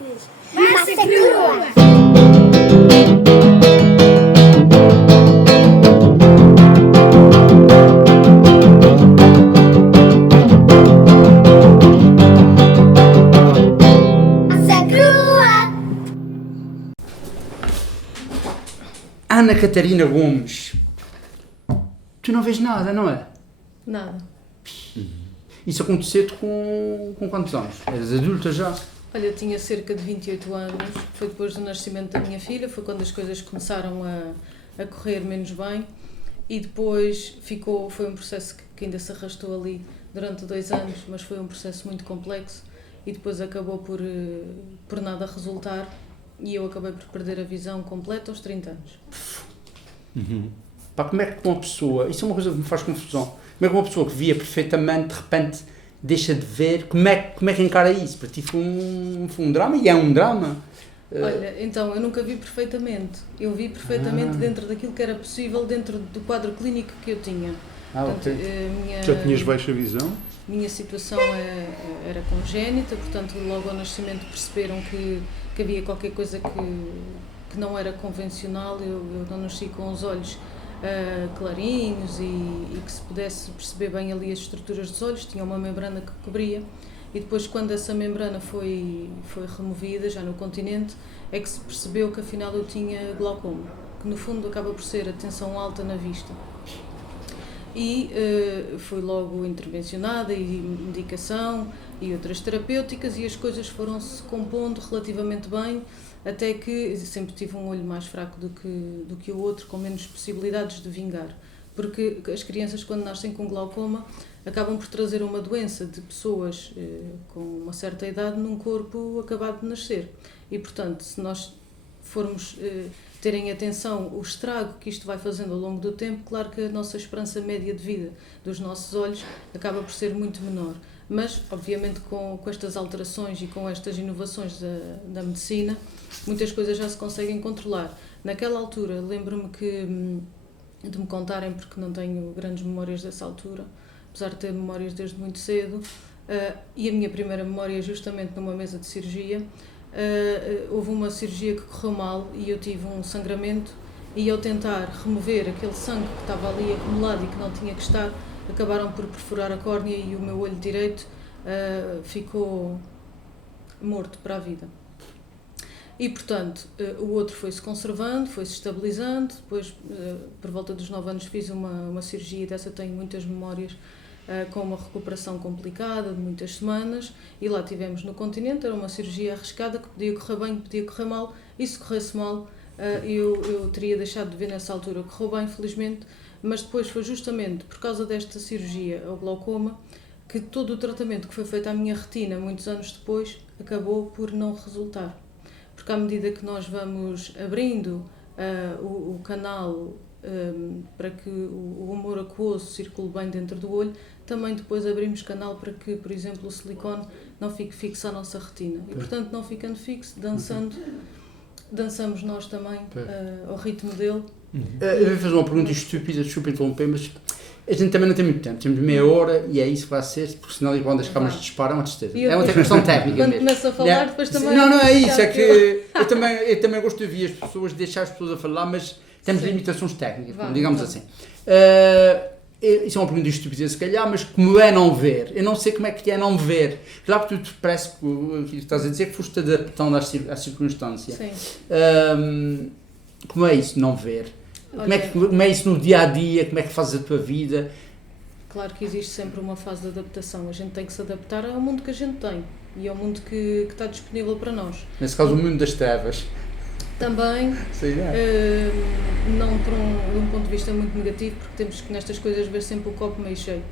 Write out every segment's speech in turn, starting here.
simples. Massa crua! Massa crua! Ana Catarina Gomes, tu não vês nada, não é? Nada. Isso aconteceu-te com quantos anos? Eras adulta já? Olha, eu tinha cerca de 28 anos, foi depois do nascimento da minha filha, foi quando as coisas começaram a correr menos bem e depois foi um processo que ainda se arrastou ali durante 2 anos, mas foi um processo muito complexo e depois acabou por nada resultar e eu acabei por perder a visão completa aos 30 anos. Pá, como é que uma pessoa, isso é uma coisa que me faz confusão, como é que uma pessoa que via perfeitamente, de repente, deixa de ver, como é que encara isso? Para ti foi um drama e é um drama? Olha, então, eu nunca vi perfeitamente. Eu vi perfeitamente dentro daquilo que era possível, dentro do quadro clínico que eu tinha. Portanto, ok. Já tinhas baixa visão? Minha situação era congénita, portanto, logo ao nascimento perceberam que havia qualquer coisa que não era convencional. Eu não nasci com os olhos clarinhos e que se pudesse perceber bem ali as estruturas dos olhos, tinha uma membrana que cobria e depois quando essa membrana foi removida, já no continente, é que se percebeu que afinal eu tinha glaucoma, que no fundo acaba por ser a tensão alta na vista. E fui logo intervencionada e medicação e outras terapêuticas e as coisas foram-se compondo relativamente bem, até que sempre tive um olho mais fraco do que o outro, com menos possibilidades de vingar. Porque as crianças, quando nascem com glaucoma, acabam por trazer uma doença de pessoas com uma certa idade num corpo acabado de nascer. E, portanto, se nós formos terem atenção o estrago que isto vai fazendo ao longo do tempo, claro que a nossa esperança média de vida dos nossos olhos acaba por ser muito menor. Mas, obviamente, com estas alterações e com estas inovações da medicina, muitas coisas já se conseguem controlar. Naquela altura, lembro-me de me contarem, porque não tenho grandes memórias dessa altura, apesar de ter memórias desde muito cedo, e a minha primeira memória é justamente numa mesa de cirurgia. Houve uma cirurgia que correu mal e eu tive um sangramento e ao tentar remover aquele sangue que estava ali acumulado e que não tinha que estar, acabaram por perfurar a córnea e o meu olho direito ficou morto para a vida. E, portanto, o outro foi-se conservando, foi-se estabilizando, depois, por volta dos 9 anos, fiz uma cirurgia, dessa tenho muitas memórias, com uma recuperação complicada de muitas semanas, e lá tivemos no continente, era uma cirurgia arriscada que podia correr bem, podia correr mal, e se corresse mal, eu teria deixado de ver nessa altura. Correu bem, felizmente, mas depois foi justamente por causa desta cirurgia ao glaucoma que todo o tratamento que foi feito à minha retina muitos anos depois acabou por não resultar. Porque à medida que nós vamos abrindo o canal para que o humor aquoso circule bem dentro do olho, também depois abrimos canal para que, por exemplo, o silicone não fique fixo à nossa retina. E, portanto, não ficando fixo, dançamos nós também ao ritmo dele. Eu vou fazer uma pergunta estúpida, desculpa interromper, mas a gente também não tem muito tempo, temos meia hora e é isso que vai ser, porque senão quando as câmaras disparam, a tristeza. É uma questão técnica quando mesmo. começo a falar, depois também... Não é isso, é que eu também gosto de ouvir as pessoas, deixar as pessoas a falar, mas temos limitações técnicas, digamos assim. Isso é uma pergunta estúpida se calhar, mas como é não ver? Eu não sei como é que é não ver. Claro que tu parece que estás a dizer que foste adaptando à circunstância. Sim. Como é isso, não ver? Como é isso no dia-a-dia? Como é que fazes a tua vida? Claro que existe sempre uma fase de adaptação. A gente tem que se adaptar ao mundo que a gente tem e ao mundo que está disponível para nós. Nesse caso, o mundo das trevas. Também, Sim, não de um ponto de vista muito negativo, porque temos que nestas coisas ver sempre o copo meio cheio.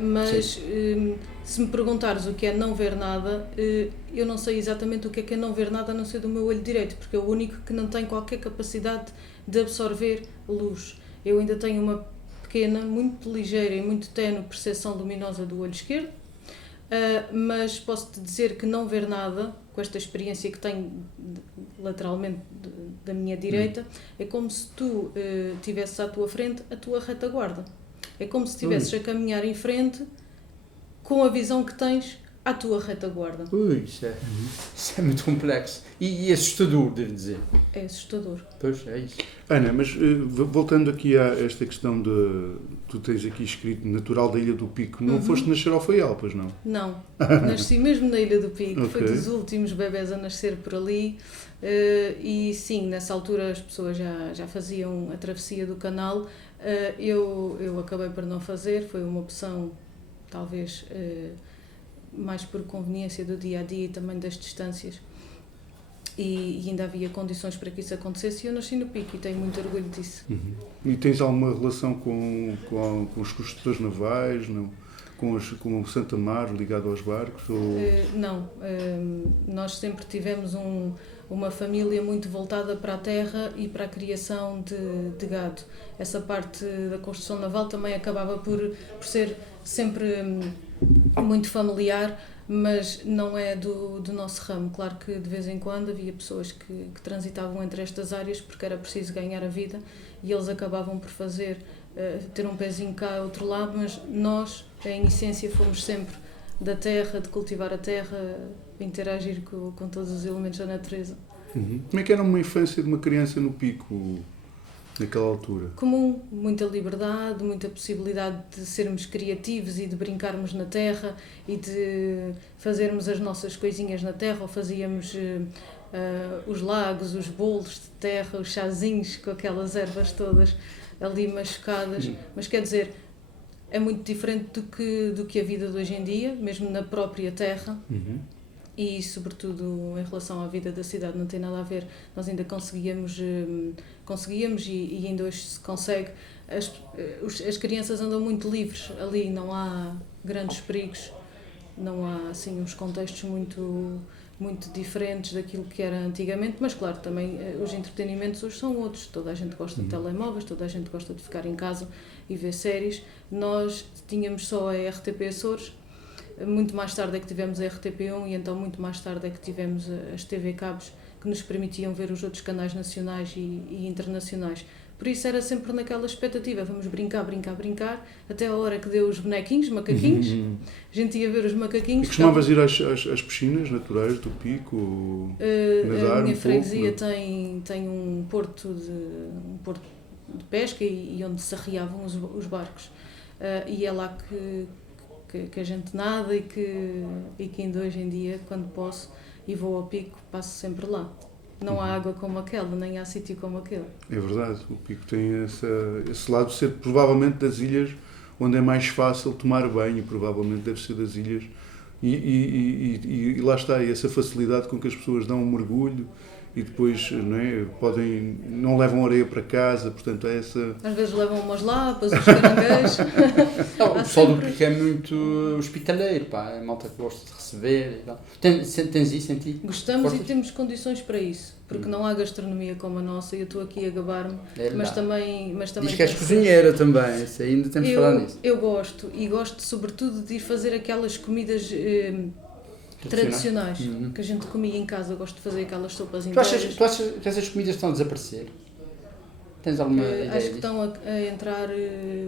Mas se me perguntares o que é não ver nada, eu não sei exatamente o que é não ver nada a não ser do meu olho direito, porque é o único que não tem qualquer capacidade de absorver luz. Eu ainda tenho uma pequena, muito ligeira e muito ténue percepção luminosa do olho esquerdo, mas posso-te dizer que não ver nada, com esta experiência que tenho lateralmente da minha direita, é como se tu tivesses à tua frente a tua retaguarda. É como se estivesses a caminhar em frente com a visão que tens à tua retaguarda. Ui, isso é muito complexo. E assustador, devo dizer. É assustador. Pois, é isso. Ana, mas voltando aqui a esta questão de... Tu tens aqui escrito natural da Ilha do Pico. Não foste nascer ao Faial, pois não? Não, nasci mesmo na Ilha do Pico. Ok. Foi dos últimos bebés a nascer por ali. E sim, nessa altura as pessoas já faziam a travessia do canal. Eu acabei por não fazer, foi uma opção talvez mais por conveniência do dia a dia e também das distâncias, e ainda havia condições para que isso acontecesse, e eu nasci no Pico e tenho muito orgulho disso. E tens alguma relação com os construtores navais, não? Com o Santa Mar ligado aos barcos? Ou... Não, nós sempre tivemos uma família muito voltada para a terra e para a criação de gado. Essa parte da construção naval também acabava por ser sempre muito familiar, mas não é do nosso ramo. Claro que de vez em quando havia pessoas que transitavam entre estas áreas porque era preciso ganhar a vida, e eles acabavam por ter um pezinho cá, outro lá, mas nós, em essência, fomos sempre da terra, de cultivar a terra, interagir com todos os elementos da natureza. Como é que era uma infância de uma criança no Pico, naquela altura? Comum, muita liberdade, muita possibilidade de sermos criativos e de brincarmos na terra e de fazermos as nossas coisinhas na terra, ou fazíamos os lagos, os bolos de terra, os chazinhos com aquelas ervas todas ali machucadas. Mas quer dizer, é muito diferente do que a vida de hoje em dia, mesmo na própria terra. E, sobretudo, em relação à vida da cidade, não tem nada a ver. Nós ainda conseguíamos e ainda hoje se consegue. As crianças andam muito livres ali, não há grandes perigos, não há assim uns contextos muito diferentes daquilo que era antigamente, mas claro, também os entretenimentos hoje são outros. Toda a gente gosta de telemóveis, toda a gente gosta de ficar em casa e ver séries. Nós tínhamos só a RTP Açores. Muito mais tarde é que tivemos a RTP1 e então muito mais tarde é que tivemos as TV Cabos, que nos permitiam ver os outros canais nacionais e internacionais. Por isso era sempre naquela expectativa, vamos brincar, até a hora que deu os bonequinhos, macaquinhos, a gente ia ver os macaquinos. E costumavas ir às piscinas naturais do Pico? Nadar a minha um freguesia pouco, tem um porto de pesca e onde se arriavam os barcos. E é lá que a gente nada e que ainda hoje em dia, quando posso e vou ao Pico, passo sempre lá. Não há água como aquela, nem há sítio como aquele. É verdade, o Pico tem esse lado de ser provavelmente das ilhas onde é mais fácil tomar banho, provavelmente deve ser das ilhas. E lá está, essa facilidade com que as pessoas dão um mergulho e depois não levam areia para casa, portanto é essa... Às vezes levam umas lapas, os caranguejos. O pessoal do Pico é muito hospitaleiro, pá, é malta que gosta de receber e tal. Tens isso em ti? Gostamos e temos condições para isso, porque não há gastronomia como a nossa, e eu estou aqui a gabar-me, mas também... Diz que és cozinheira também, isso aí ainda temos de falar nisso. Eu gosto sobretudo de ir fazer aquelas comidas... tradicionais, que a gente comia em casa. Gosto de fazer aquelas sopas inteiras. Tu achas que essas comidas estão a desaparecer? Tens alguma ideia acho que disso? estão a entrar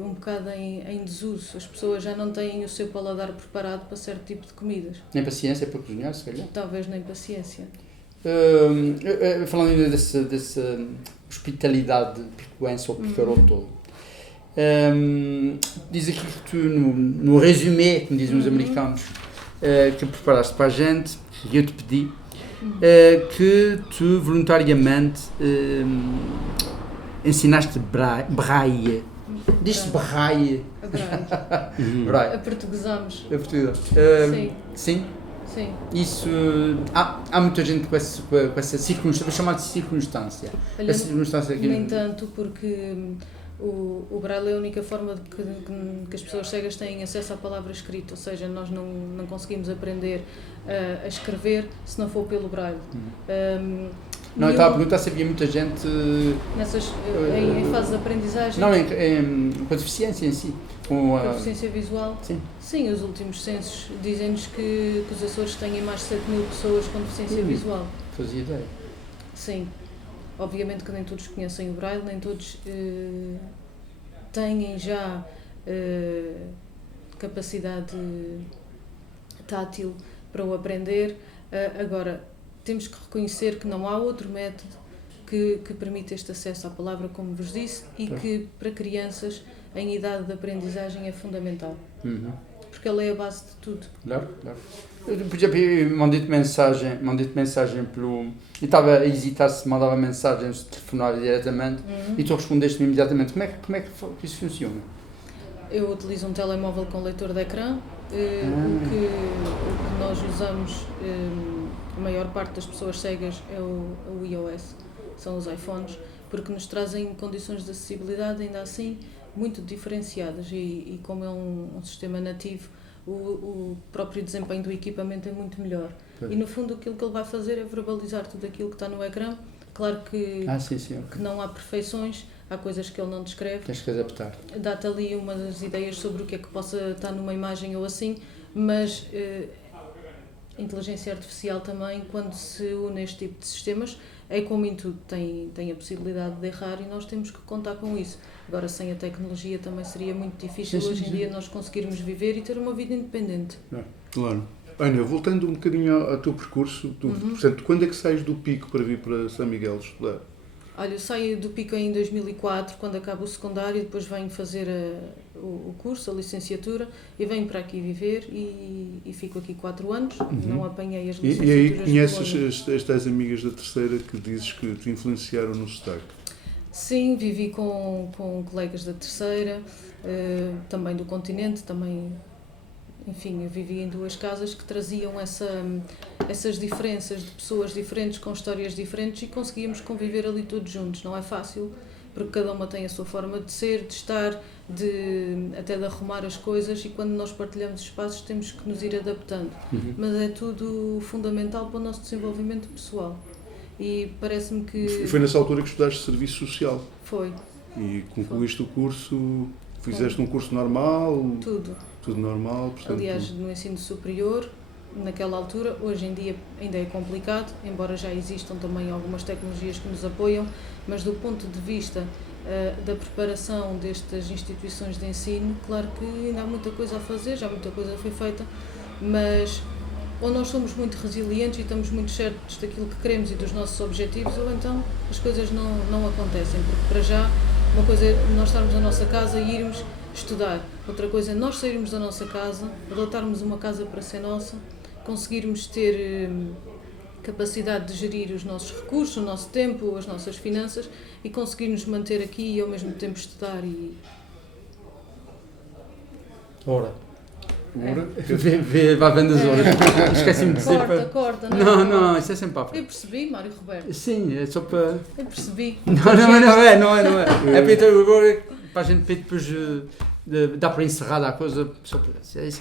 um bocado em desuso. As pessoas já não têm o seu paladar preparado para certo tipo de comidas. Nem paciência para cozinhar, se calhar? Talvez nem paciência. Falando ainda dessa hospitalidade picuense ou picarol todo, diz aqui que tu, no resumé, como dizem os americanos, que preparaste para a gente, e eu te pedi, que tu voluntariamente ensinaste braille. Diz-se braille. Braille. Aportuguesamos. É português. Sim. Sim? Sim. Isso, há muita gente com essa circunstância, vou chamar de circunstância. Olha, A circunstância que... nem tanto, porque o braille é a única forma de que as pessoas cegas têm acesso à palavra escrita, ou seja, nós não conseguimos aprender a escrever se não for pelo braille. Não, eu estava a perguntar se havia muita gente... em fase de aprendizagem? Não, com a deficiência em si. Com a deficiência visual? Sim. Sim, os últimos censos dizem-nos que os Açores têm mais de 7 mil pessoas com deficiência visual. Fazia ideia. Sim. Obviamente que nem todos conhecem o braille, nem todos têm já capacidade tátil para o aprender. Agora, temos que reconhecer que não há outro método que permita este acesso à palavra, como vos disse, e que para crianças em idade de aprendizagem é fundamental. Porque ela é a base de tudo. Claro, claro. Por exemplo, mandei-te mensagem pelo... Eu estava a hesitar se mandava mensagem, se telefonava diretamente, e tu respondeste-me imediatamente. Como é que isso funciona? Eu utilizo um telemóvel com leitor de ecrã. O que nós usamos, a maior parte das pessoas cegas é o iOS, são os iPhones, porque nos trazem condições de acessibilidade ainda assim muito diferenciadas e como é um sistema nativo, o próprio desempenho do equipamento é muito melhor. E no fundo aquilo que ele vai fazer é verbalizar tudo aquilo que está no ecrã. Claro que, que não há perfeições, há coisas que ele não descreve. Tens que adaptar. Dá-te ali umas ideias sobre o que é que possa estar numa imagem ou assim, mas inteligência artificial também, quando se une a este tipo de sistemas, é como em tudo, tem a possibilidade de errar e nós temos que contar com isso. Agora, sem a tecnologia também seria muito difícil hoje em dia nós conseguirmos viver e ter uma vida independente. Claro. Ana, voltando um bocadinho ao teu percurso, portanto, quando é que sais do Pico para vir para São Miguel estudar? Olha, eu saio do Pico em 2004, quando acabo o secundário, depois venho fazer o curso, a licenciatura, e venho para aqui viver e fico aqui 4 anos, não apanhei as licenciaturas. E aí conheces as tais amigas da terceira que dizes que te influenciaram no sotaque? Sim, vivi com colegas da terceira, também do continente, também... Enfim, eu vivi em 2 casas que traziam essas diferenças de pessoas diferentes, com histórias diferentes, e conseguíamos conviver ali todos juntos. Não é fácil, porque cada uma tem a sua forma de ser, de estar, até de arrumar as coisas, e quando nós partilhamos espaços temos que nos ir adaptando. Mas é tudo fundamental para o nosso desenvolvimento pessoal. E parece-me que... Foi nessa altura que estudaste Serviço Social? Foi. E concluíste o curso, fizeste um curso normal? Tudo normal, portanto... Aliás, no ensino superior, naquela altura, hoje em dia ainda é complicado, embora já existam também algumas tecnologias que nos apoiam, mas do ponto de vista da preparação destas instituições de ensino, claro que ainda há muita coisa a fazer, já muita coisa foi feita, mas ou nós somos muito resilientes e estamos muito certos daquilo que queremos e dos nossos objetivos, ou então as coisas não acontecem, porque para já uma coisa é nós estarmos na nossa casa e irmos estudar, outra coisa é nós sairmos da nossa casa, adotarmos uma casa para ser nossa, conseguirmos ter capacidade de gerir os nossos recursos, o nosso tempo, as nossas finanças e conseguirmos manter aqui e ao mesmo tempo estudar e... Ora. Vai vendo as horas. Esqueci-me de dizer. Corta. Não, isso é sempre para a frente. Eu percebi, Mário Roberto. Sim, é só para... Eu percebi. Não é. É para agora, para a gente depois dá para encerrar a coisa. Só para...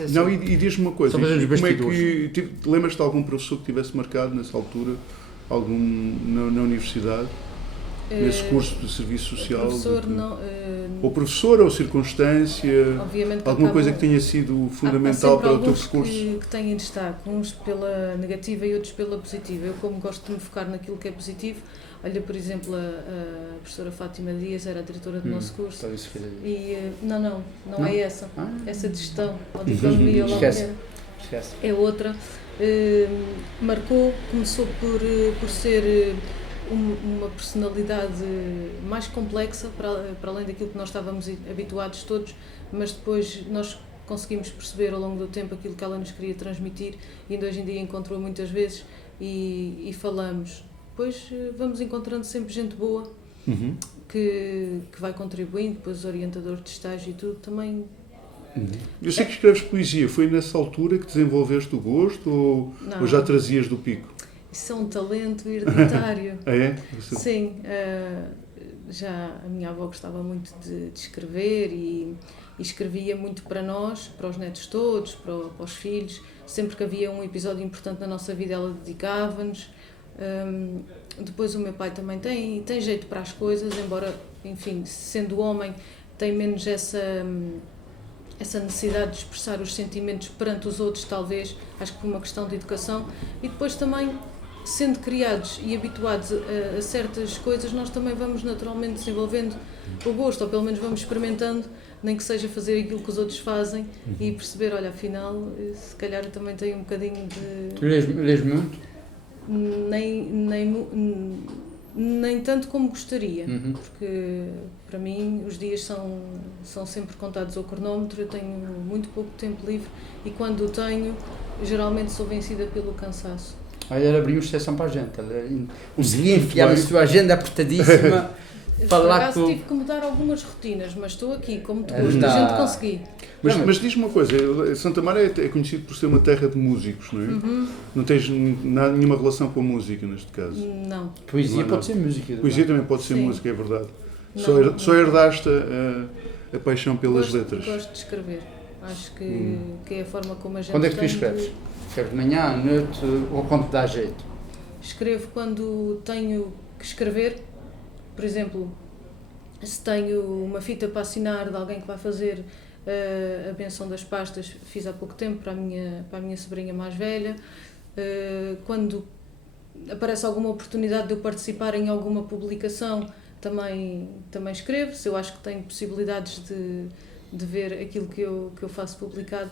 Não, e diz-me uma coisa. Como é que lembras-te de algum professor que tivesse marcado nessa altura, na universidade? Nesse curso de serviço social? Professor, ou professor, ou circunstância, alguma coisa que tenha sido fundamental para o teu percurso? Que têm destaque, uns pela negativa e outros pela positiva. Eu, como gosto de me focar naquilo que é positivo, olha, por exemplo, a professora Fátima Dias era a diretora do nosso curso. E, não é essa. Essa de gestão, ou de economia, ou Esquece. É outra. Marcou, começou por ser... uma personalidade mais complexa, para além daquilo que nós estávamos habituados todos, mas depois nós conseguimos perceber ao longo do tempo aquilo que ela nos queria transmitir e ainda hoje em dia encontrou muitas vezes e falamos. Depois vamos encontrando sempre gente boa que vai contribuindo, depois os orientadores de estágio e tudo também. Eu sei que escreves poesia, foi nessa altura que desenvolveste o gosto ou já trazias do Pico? Isso é um talento hereditário. É? Sim, já a minha avó gostava muito de escrever e escrevia muito para nós, para os netos todos, para os filhos. Sempre que havia um episódio importante na nossa vida, ela dedicava-nos. Depois o meu pai também tem jeito para as coisas, embora, enfim, sendo homem, tem menos essa necessidade de expressar os sentimentos perante os outros, talvez, acho que por uma questão de educação. E depois também sendo criados e habituados a certas coisas, nós também vamos naturalmente desenvolvendo o gosto, ou pelo menos vamos experimentando, nem que seja fazer aquilo que os outros fazem e perceber, olha, afinal, se calhar eu também tenho um bocadinho de... Tu lês muito? Nem tanto como gostaria, porque para mim os dias são sempre contados ao cronómetro, eu tenho muito pouco tempo livre e quando o tenho, geralmente sou vencida pelo cansaço. Olha, ela abriu exceção para a gente, ela conseguia enfiar na sua agenda apertadíssima, falar com... tive que mudar algumas rotinas, mas estou aqui, como tu gostas, a gente consegui. Mas diz-me uma coisa, Santa Mara é conhecido por ser uma terra de músicos, não é? Não tens nenhuma relação com a música, neste caso? Não. Poesia pode ser música. Poesia também pode ser música, é verdade. Não, só herdaste a paixão pelas letras. Gosto de escrever. Acho que é a forma como a gente... Quando é que tu escreves? Escreves de manhã, à noite ou quando te dá jeito? Escrevo quando tenho que escrever. Por exemplo, se tenho uma fita para assinar de alguém que vai fazer a benção das pastas, fiz há pouco tempo para a minha sobrinha mais velha. Quando aparece alguma oportunidade de eu participar em alguma publicação, também escrevo. Se eu acho que tenho possibilidades de ver aquilo que eu faço publicado.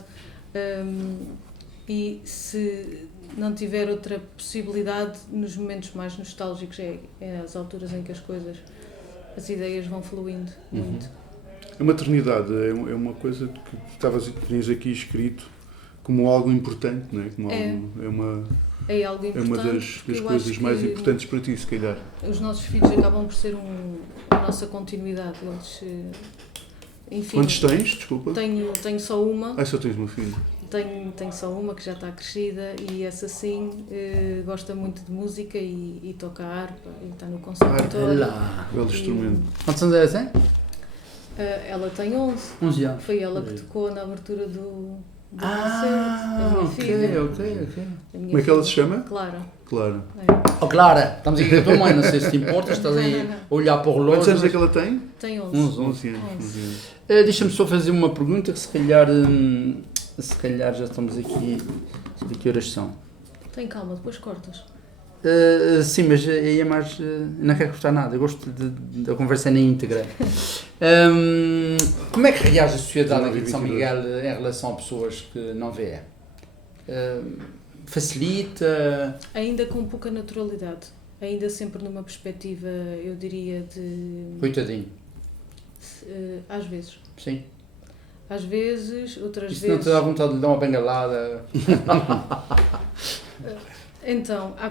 E se não tiver outra possibilidade, nos momentos mais nostálgicos, é as alturas em que as ideias vão fluindo muito. A maternidade é uma coisa que tinhas aqui escrito como algo importante, não é? Como É algo importante. É uma das coisas mais importantes para ti, se calhar. Os nossos filhos acabam por ser a nossa continuidade. Eles, enfim, quantos tens? Desculpa. Tenho só uma. Só tens uma filha. Tenho só uma que já está crescida e essa sim gosta muito de música e toca harpa e está no conservatório. Belo instrumento. Quantos anos é essa? Ela tem 11. 11 anos. Foi ela que tocou na abertura do ok. Como é que ela se chama? Clara. Clara. Oh, Clara, estamos aqui com a tua mãe, não sei se te importas, estás aí a olhar para o relógio. Quantos anos é que ela tem? Tem 11. 11 anos. Deixa-me só fazer uma pergunta que se calhar já estamos aqui. De que horas são? Tem calma, depois cortas. Sim, mas aí é mais... não quero cortar nada, eu gosto da conversa na íntegra. Como é que reage a sociedade aqui de São Miguel em relação a pessoas que não vêem? Facilita? Ainda com pouca naturalidade. Ainda sempre numa perspectiva, eu diria, de... Coitadinho. Às vezes. Sim. Às vezes, outras Isso vezes... não te dá vontade de lhe dar uma bengalada? Então, há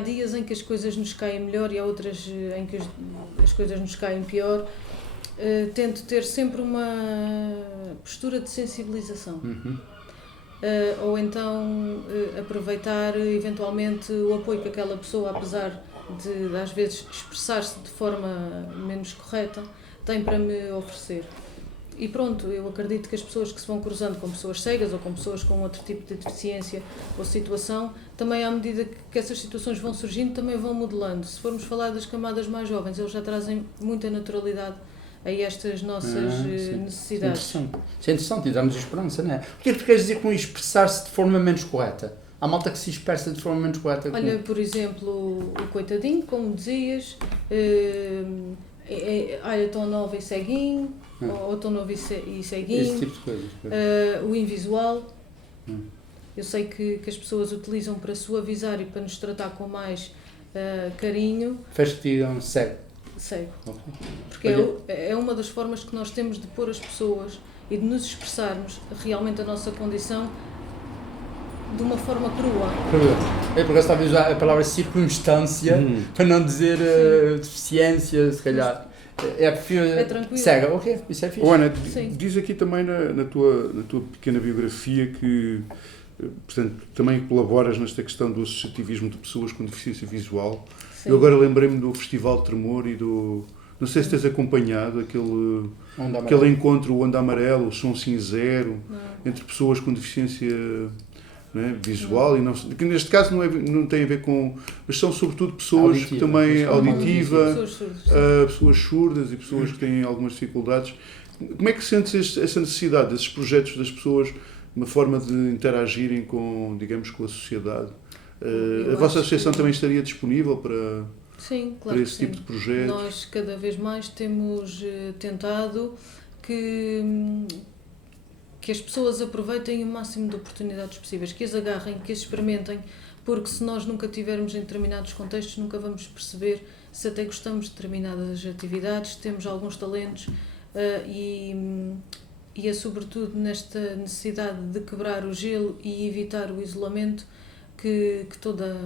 dias em que as coisas nos caem melhor e há outras em que as coisas nos caem pior. Tento ter sempre uma postura de sensibilização. Ou então aproveitar eventualmente o apoio que aquela pessoa, apesar de às vezes expressar-se de forma menos correta, tem para me oferecer. E pronto, eu acredito que as pessoas que se vão cruzando com pessoas cegas ou com pessoas com outro tipo de deficiência ou situação, também à medida que essas situações vão surgindo, também vão modelando. Se formos falar das camadas mais jovens, eles já trazem muita naturalidade a estas nossas necessidades. Isso é interessante e dá-nos esperança, não é? O que é que tu queres dizer com expressar-se de forma menos correta? Há malta que se expressa de forma menos correta. Olha, por exemplo, o coitadinho, como dizias, olha, tão novo e ceguinho, ou tão novo e ceguinho. Esse tipo de coisas. O invisual. Eu sei que as pessoas utilizam para suavizar e para nos tratar com mais carinho. Fez que digam cego. Cego. Okay. Porque é uma das formas que nós temos de pôr as pessoas e de nos expressarmos realmente a nossa condição de uma forma crua. Eu por acaso estava a usar a palavra circunstância para não dizer deficiência, se calhar. É tranquilo. Cega, ok, isso é fixe. Ana, diz aqui também na tua pequena biografia que, portanto, também colaboras nesta questão do associativismo de pessoas com deficiência visual. Sim. Eu agora lembrei-me do Festival de Tremor e do... Não sei se tens acompanhado aquele encontro, o Onda Amarelo, o Som Cinzero, entre pessoas com deficiência... visual, e que neste caso não tem a ver com... Mas são sobretudo pessoas auditiva, que também pessoas surdas e pessoas que têm algumas dificuldades. Como é que sentes essa necessidade desses projetos das pessoas, uma forma de interagirem com, digamos, com a sociedade? Eu A vossa acho associação que- também estaria disponível para, Sim, para claro esse que tipo sim. de projetos? Nós cada vez mais temos tentado que as pessoas aproveitem o máximo de oportunidades possíveis, que as agarrem, que as experimentem, porque se nós nunca tivermos em determinados contextos, nunca vamos perceber se até gostamos de determinadas atividades, temos alguns talentos e é sobretudo nesta necessidade de quebrar o gelo e evitar o isolamento que toda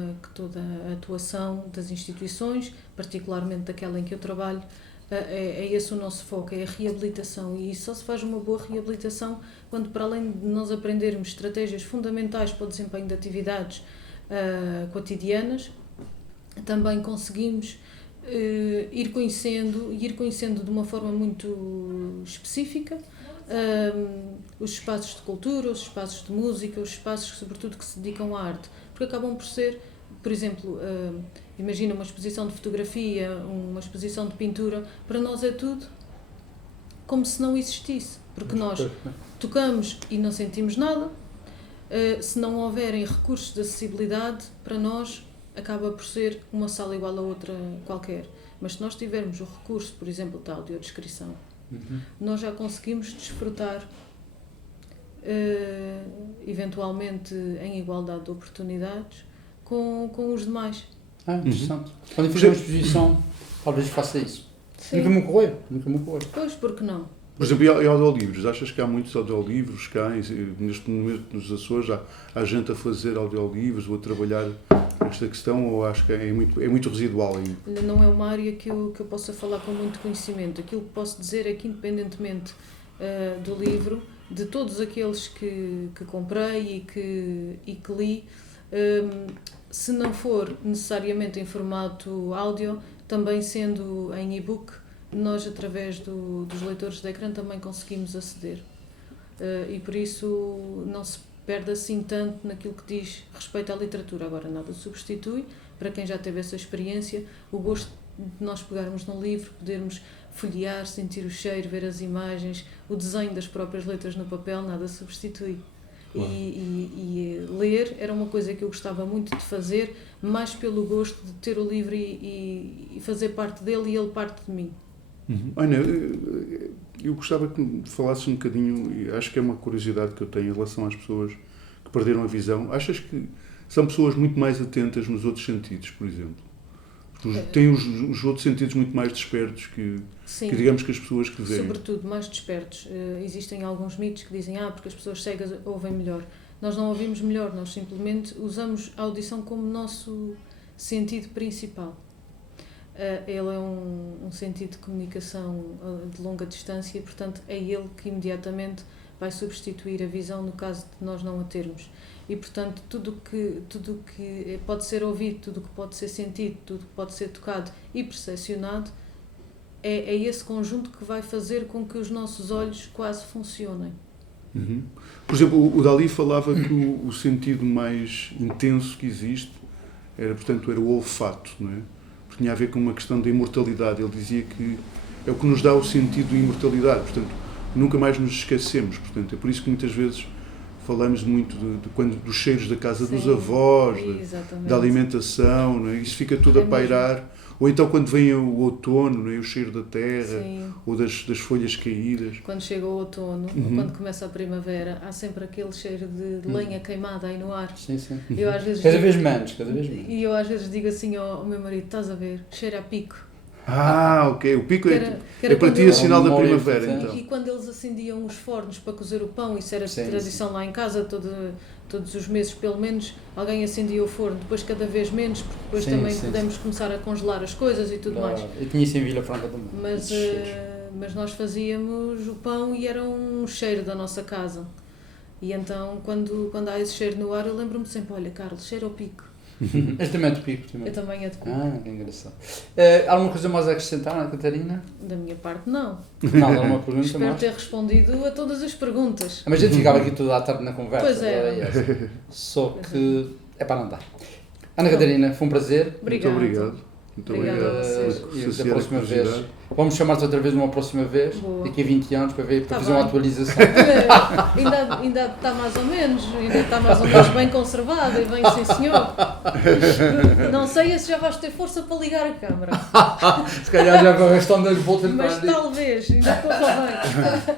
a atuação das instituições, particularmente daquela em que eu trabalho, é esse o nosso foco, é a reabilitação. E só se faz uma boa reabilitação quando, para além de nós aprendermos estratégias fundamentais para o desempenho de atividades cotidianas, também conseguimos ir conhecendo de uma forma muito específica os espaços de cultura, os espaços de música, os espaços, sobretudo, que se dedicam à arte. Porque acabam por ser, por exemplo, imagina uma exposição de fotografia, uma exposição de pintura, para nós é tudo como se não existisse. Porque nós tocamos e não sentimos nada. Se não houverem recursos de acessibilidade, para nós acaba por ser uma sala igual a outra qualquer. Mas se nós tivermos o recurso, por exemplo, da audiodescrição, nós já conseguimos desfrutar, eventualmente em igualdade de oportunidades, com os demais. Interessante. Quando eu fizer uma exposição, talvez faça isso. Sim. Nunca me ocorreu. Pois, porque não? Por exemplo, e audiolivros? Achas que há muitos audiolivros cá? Neste momento nos Açores há gente a fazer audiolivros ou a trabalhar esta questão, ou acho que é muito residual ainda? Ainda não é uma área que eu possa falar com muito conhecimento. Aquilo que posso dizer é que, independentemente do livro, de todos aqueles que comprei e que li, se não for necessariamente em formato áudio, também sendo em e-book, nós, através dos leitores de ecrã, também conseguimos aceder. E por isso não se perde assim tanto naquilo que diz respeito à literatura. Agora, nada substitui, para quem já teve essa experiência, o gosto de nós pegarmos num livro, podermos folhear, sentir o cheiro, ver as imagens, o desenho das próprias letras no papel, nada substitui. E ler era uma coisa que eu gostava muito de fazer, mais pelo gosto de ter o livro e fazer parte dele e ele parte de mim. Ana, eu gostava que falasses um bocadinho, e acho que é uma curiosidade que eu tenho em relação às pessoas que perderam a visão. Achas que são pessoas muito mais atentas nos outros sentidos, por exemplo? Têm os outros sentidos muito mais despertos que digamos que as pessoas que veem? Sobretudo, mais despertos. Existem alguns mitos que dizem porque as pessoas cegas ouvem melhor. Nós não ouvimos melhor, nós simplesmente usamos a audição como nosso sentido principal. Ele é um sentido de comunicação de longa distância e, portanto, é ele que imediatamente vai substituir a visão no caso de nós não a termos. E, portanto, tudo que pode ser ouvido, tudo que pode ser sentido, tudo que pode ser tocado e percepcionado, é esse conjunto que vai fazer com que os nossos olhos quase funcionem. Por exemplo, o Dalí falava que o sentido mais intenso que existe era o olfato, não é? Porque tinha a ver com uma questão da imortalidade. Ele dizia que é o que nos dá o sentido de imortalidade, portanto, nunca mais nos esquecemos. Portanto, é por isso que muitas vezes falamos muito dos cheiros da casa dos avós, da alimentação, não é? Isso fica tudo a pairar. Mesmo. Ou então quando vem o outono, não é? O cheiro da terra, ou das folhas caídas. Quando chega o outono, ou quando começa a primavera, há sempre aquele cheiro de lenha queimada aí no ar. Sim, sim. Eu, às vezes, cada vez menos. E eu às vezes digo assim ao meu marido, estás a ver, cheira a pico. Ok. O pico é para ti a sinal da primavera, então. E quando eles acendiam os fornos para cozer o pão, isso era tradição lá em casa, todos os meses pelo menos, alguém acendia o forno, depois cada vez menos, porque depois também podemos começar a congelar as coisas e tudo mais. Eu tinha isso em Vila Franca também. Mas nós fazíamos o pão e era um cheiro da nossa casa. E então, quando há esse cheiro no ar, eu lembro-me sempre, olha, Carlos, cheira ao pico. Este também é de pico. Eu também é de pico. Que engraçado. Alguma coisa mais a acrescentar, Ana Catarina? Da minha parte, não. Não, uma pergunta Espero mais. ter respondido a todas as perguntas. Mas a gente ficava aqui toda a tarde na conversa. Pois é. Só que é para não dar. Ana Catarina, foi um prazer. Obrigada. Muito obrigado. Muito Obrigada obrigado a vocês. por E da saciar a próxima vez, curiosidade. vamos chamar-te outra vez numa próxima vez, Boa. daqui a 20 anos, para, ver, para Tá fazer uma bem. atualização. Ainda está mais ou menos, ainda está mais ou menos bem conservada, e bem sim senhor. Não sei se já vais ter força para ligar a câmara, Se calhar já vai restando as voltas mas para ali. talvez, ainda corra bem.